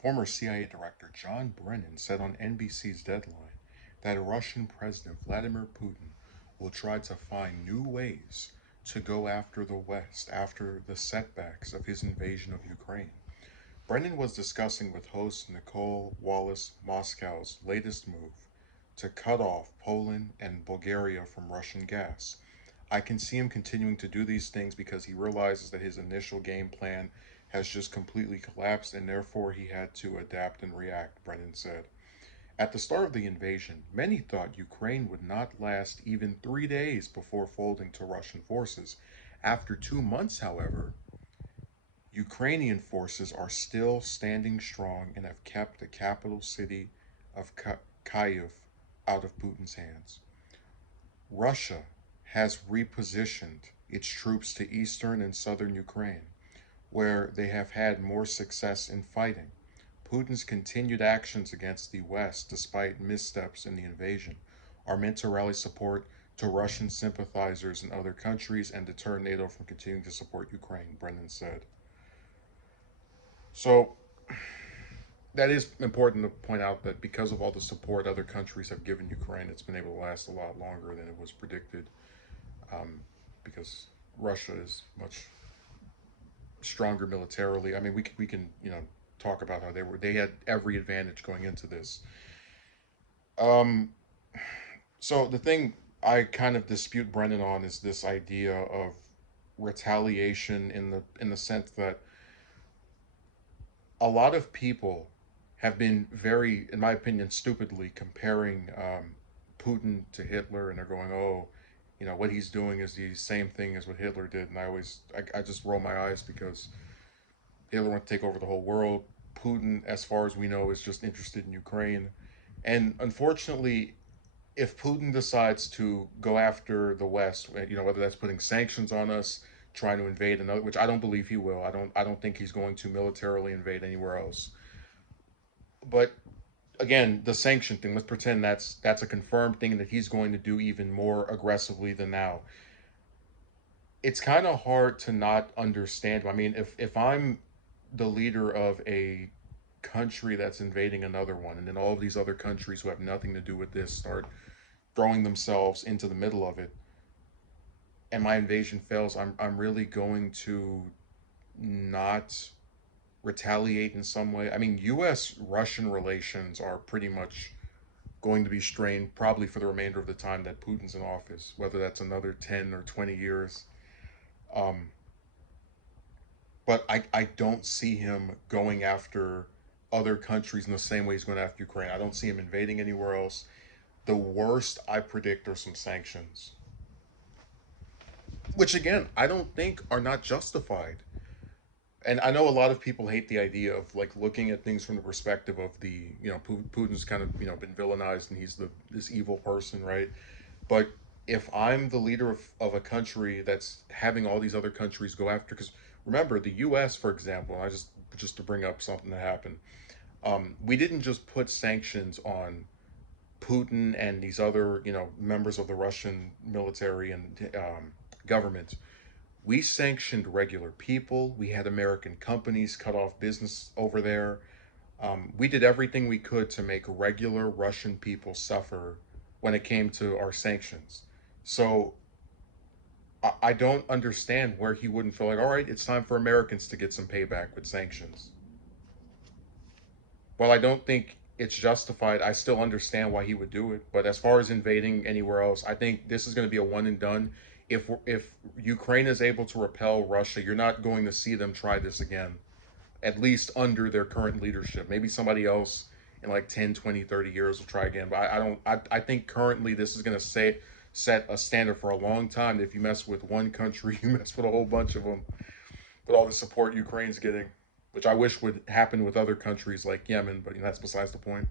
Former CIA Director John Brennan said on NBC's Deadline that Russian President Vladimir Putin will try to find new ways to go after the West after the setbacks of his invasion of Ukraine. Brennan was discussing with host Nicole Wallace Moscow's latest move to cut off Poland and Bulgaria from Russian gas. I can see him continuing to do these things because he realizes that his initial game plan has just completely collapsed and therefore he had to adapt and react, Brennan said. At the start of the invasion, many thought Ukraine would not last even 3 days before folding to Russian forces. After 2 months, however, Ukrainian forces are still standing strong and have kept the capital city of Kyiv out of Putin's hands. Russia has repositioned its troops to eastern and southern Ukraine, where they have had more success in fighting. Putin's continued actions against the West, despite missteps in the invasion, are meant to rally support to Russian sympathizers in other countries and deter NATO from continuing to support Ukraine, Brennan said. So that is important to point out that because of all the support other countries have given Ukraine, it's been able to last a lot longer than it was predicted. Um, because Russia is much stronger militarily. I mean, we can talk about how they had every advantage going into this. Um, so the thing I kind of dispute Brendan on is this idea of retaliation in the sense that a lot of people have been very, in my opinion, stupidly comparing Putin to Hitler, and they're going, "Oh, what he's doing is the same thing as what Hitler did." And I just roll my eyes because Hitler wanted to take over the whole world. Putin, as far as we know, is just interested in Ukraine. And unfortunately, if Putin decides to go after the West, whether that's putting sanctions on us, trying to invade another, which I don't believe he will. I don't think he's going to militarily invade anywhere else. But again, the sanction thing, let's pretend that's a confirmed thing and that he's going to do even more aggressively than now. It's kind of hard to not understand. I mean, if I'm the leader of a country that's invading another one, and then all of these other countries who have nothing to do with this start throwing themselves into the middle of it, and my invasion fails, I'm really going to not retaliate in some way. I mean, U.S. Russian relations are pretty much going to be strained probably for the remainder of the time that Putin's in office, whether that's another 10 or 20 years. Um, but I don't see him going after other countries in the same way he's going after Ukraine. I don't see him invading anywhere else. The worst I predict are some sanctions, which again, I don't think are not justified. And I know a lot of people hate the idea of like looking at things from the perspective of the Putin's kind of been villainized and he's this evil person, right? But if I'm the leader of a country that's having all these other countries go after, because remember the U.S. for example, just to bring up something that happened, we didn't just put sanctions on Putin and these other members of the Russian military and government. We sanctioned regular people. We had American companies cut off business over there. We did everything we could to make regular Russian people suffer when it came to our sanctions. So I don't understand where he wouldn't feel like, all right, it's time for Americans to get some payback with sanctions. While I don't think it's justified, I still understand why he would do it. But as far as invading anywhere else, I think this is going to be a one and done. If Ukraine is able to repel Russia, you're not going to see them try this again, at least under their current leadership. Maybe somebody else in like 10, 20, 30 years will try again. But I don't I think currently this is going to set a standard for a long time. If you mess with one country, you mess with a whole bunch of them with all the support Ukraine's getting, which I wish would happen with other countries like Yemen, but that's besides the point.